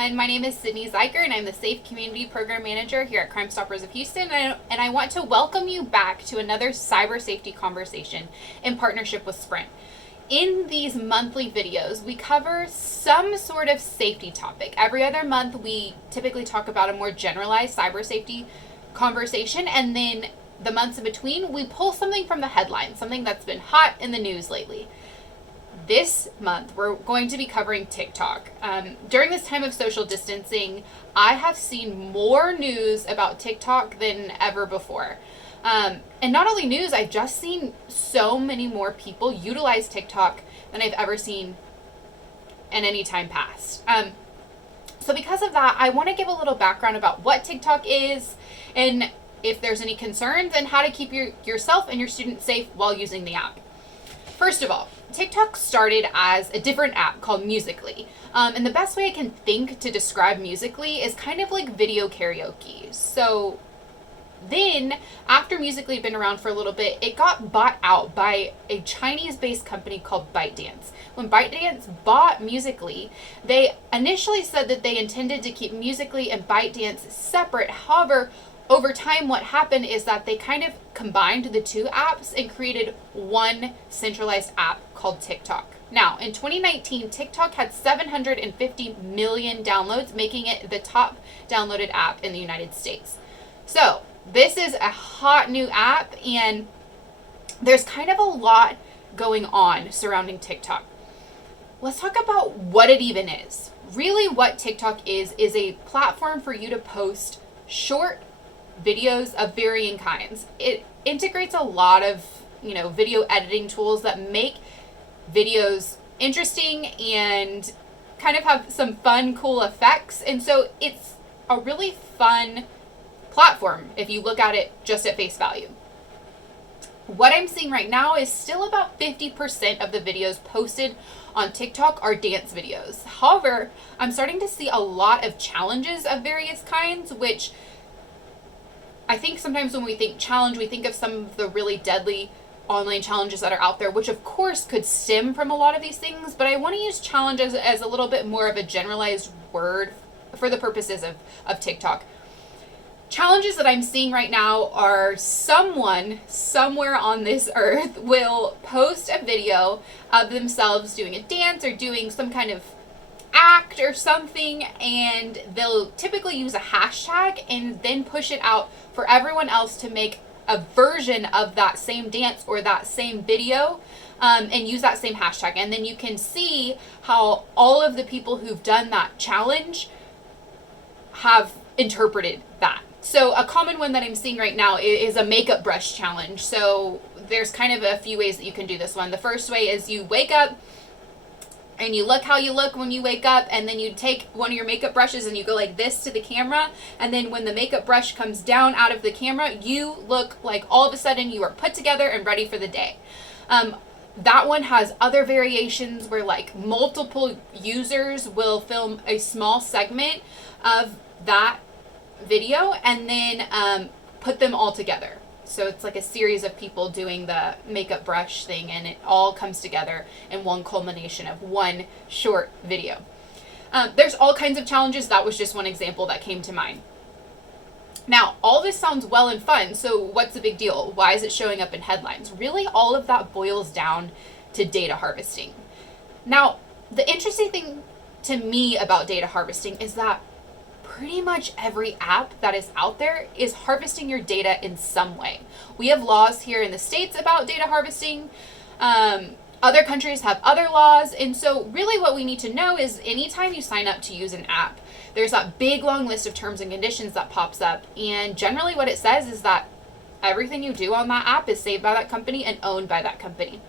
everyone. My name is Sydney Zeiker, and I'm the Safe Community Program Manager here at Crime Stoppers of Houston. And I want to welcome you back to another cyber safety conversation in partnership with Sprint. In these monthly videos, we cover some sort of safety topic. Every other month, we typically talk about a more generalized cyber safety conversation, and then the months in between, we pull something from the headlines, something that's been hot in the news lately. This month, we're going to be covering TikTok. During this time of social distancing, I have seen more news about TikTok than ever before. And not only news, I've just seen so many more people utilize TikTok than I've ever seen in any time past. So because of that, I want to give a little background about what TikTok is and if there's any concerns and how to keep yourself and your students safe while using the app. First of all, TikTok started as a different app called Musical.ly. And the best way I can think to describe Musical.ly is kind of like video karaoke. So then, after Musical.ly had been around for a little bit, it got bought out by a Chinese-based company called ByteDance. When ByteDance bought Musical.ly, they initially said that they intended to keep Musical.ly and ByteDance separate. However, over time, what happened is that they kind of combined the two apps and created one centralized app called TikTok. Now, in 2019, TikTok had 750 million downloads, making it the top downloaded app in the United States. So, this is a hot new app, and there's kind of a lot going on surrounding TikTok. Let's talk about what it even is. Really, what TikTok is a platform for you to post short videos of varying kinds. It integrates a lot of, video editing tools that make videos interesting and kind of have some fun, cool effects. And so it's a really fun platform if you look at it just at face value. What I'm seeing right now is still about 50% of the videos posted on TikTok are dance videos. However, I'm starting to see a lot of challenges of various kinds, which I think sometimes when we think challenge, we think of some of the really deadly online challenges that are out there, which of course could stem from a lot of these things, but I want to use challenge as a little bit more of a generalized word for the purposes of TikTok. Challenges that I'm seeing right now are someone somewhere on this earth will post a video of themselves doing a dance or doing some kind of act or something, and they'll typically use a hashtag and then push it out for everyone else to make a version of that same dance or that same video, and use that same hashtag. And then you can see how all of the people who've done that challenge have interpreted that. So a common one that I'm seeing right now is a makeup brush challenge. So there's kind of a few ways that you can do this one. The first way is you wake up and you look how you look when you wake up, and then you take one of your makeup brushes and you go like this to the camera, and then when the makeup brush comes down out of the camera, you look like all of a sudden you are put together and ready for the day. That one has other variations where like multiple users will film a small segment of that video and then put them all together. So it's like a series of people doing the makeup brush thing, and it all comes together in one culmination of one short video. There's all kinds of challenges. That was just one example that came to mind. Now, all this sounds well and fun, so what's the big deal? Why is it showing up in headlines? Really, all of that boils down to data harvesting. Now, the interesting thing to me about data harvesting is that pretty much every app that is out there is harvesting your data in some way. We have laws here in the States about data harvesting. Other countries have other laws. And so really what we need to know is anytime you sign up to use an app, there's that big long list of terms and conditions that pops up. And generally what it says is that everything you do on that app is saved by that company and owned by that company.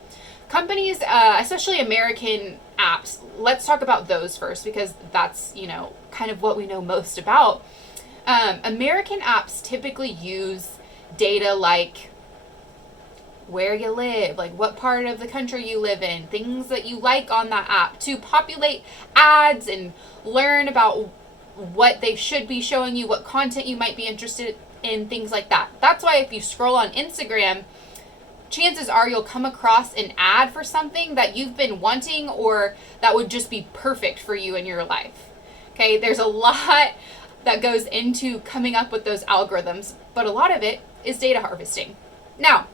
Companies, especially American apps, let's talk about those first because that's, kind of what we know most about. American apps typically use data like where you live, like what part of the country you live in, things that you like on that app to populate ads and learn about what they should be showing you, what content you might be interested in, things like that. That's why if you scroll on Instagram, chances are you'll come across an ad for something that you've been wanting or that would just be perfect for you in your life. Okay, there's a lot that goes into coming up with those algorithms, but a lot of it is data harvesting. Now,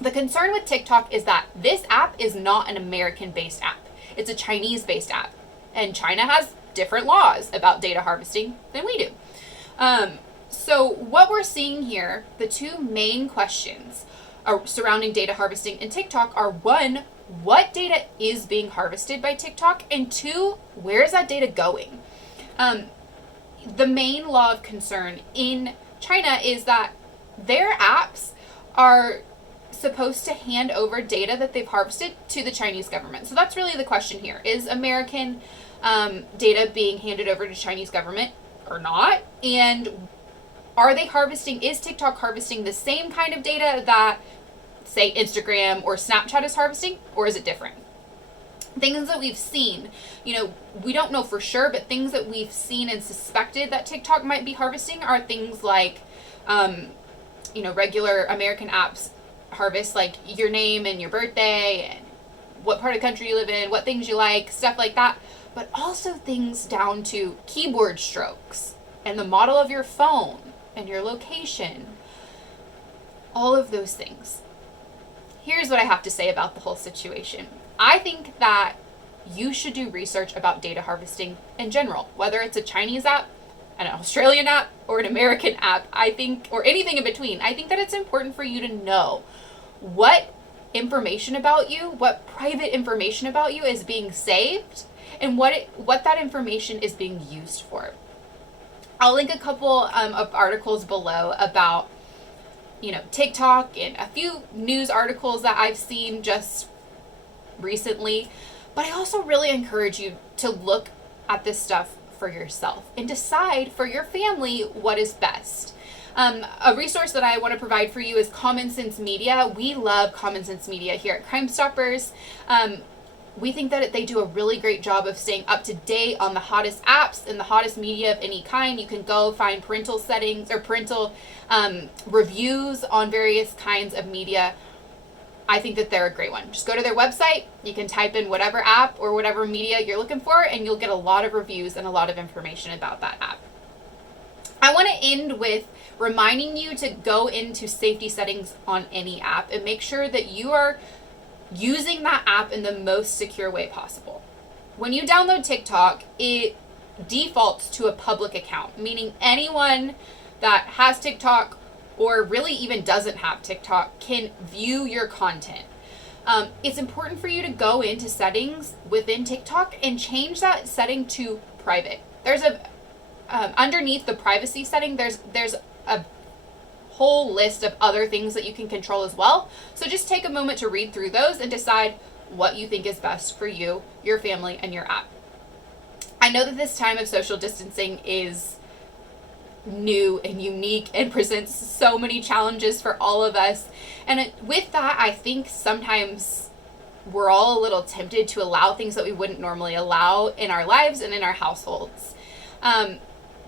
the concern with TikTok is that this app is not an American-based app. It's a Chinese-based app, and China has different laws about data harvesting than we do. So what we're seeing here, the two main questions surrounding data harvesting in TikTok are, one, what data is being harvested by TikTok? And two, where is that data going? The main law of concern in China is that their apps are supposed to hand over data that they've harvested to the Chinese government. So that's really the question here. Is American data being handed over to Chinese government or not? And are they harvesting, is TikTok harvesting the same kind of data that, say, Instagram or Snapchat is harvesting, or is it different? Things that we've seen, we don't know for sure, but things that we've seen and suspected that TikTok might be harvesting are things like, regular American apps harvest, like your name and your birthday and what part of the country you live in, what things you like, stuff like that, but also things down to keyboard strokes and the model of your phone and your location, all of those things. Here's what I have to say about the whole situation. I think that you should do research about data harvesting in general, whether it's a Chinese app, an Australian app, or an American app, I think, or anything in between. I think that it's important for you to know what information about you, what private information about you is being saved, and what that information is being used for. I'll link a couple of articles below about, TikTok and a few news articles that I've seen just recently. But I also really encourage you to look at this stuff for yourself and decide for your family what is best. A resource that I want to provide for you is Common Sense Media. We love Common Sense Media here at Crime Stoppers. We think that they do a really great job of staying up to date on the hottest apps and the hottest media of any kind. You can go find parental settings or parental reviews on various kinds of media. I think that they're a great one. Just go to their website. You can type in whatever app or whatever media you're looking for, and you'll get a lot of reviews and a lot of information about that app. I want to end with reminding you to go into safety settings on any app and make sure that you are using that app in the most secure way possible. When you download TikTok, it defaults to a public account, meaning anyone that has TikTok or really even doesn't have TikTok can view your content. It's important for you to go into settings within TikTok and change that setting to private. There's underneath the privacy setting, there's a whole list of other things that you can control as well. So just take a moment to read through those and decide what you think is best for you, your family, and your app. I know that this time of social distancing is new and unique and presents so many challenges for all of us. And with that, I think sometimes we're all a little tempted to allow things that we wouldn't normally allow in our lives and in our households.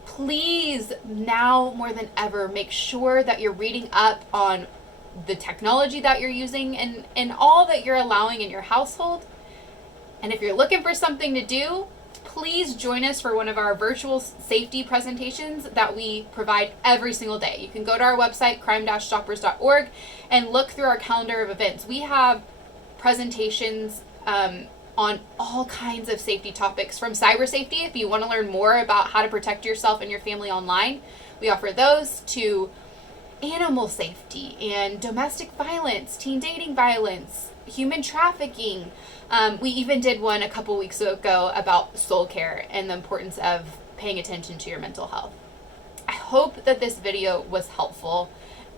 Please, now more than ever, make sure that you're reading up on the technology that you're using and all that you're allowing in your household. And if you're looking for something to do, please join us for one of our virtual safety presentations that we provide every single day. You can go to our website, crime-stoppers.org, and look through our calendar of events. We have presentations on all kinds of safety topics, from cyber safety, if you want to learn more about how to protect yourself and your family online. We offer those, to animal safety and domestic violence, teen dating violence, human trafficking. We even did one a couple weeks ago about soul care and the importance of paying attention to your mental health. I hope that this video was helpful,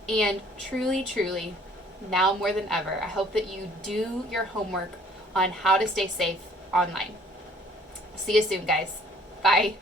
and truly, truly, now more than ever, I hope that you do your homework on how to stay safe online. See you soon, guys. Bye.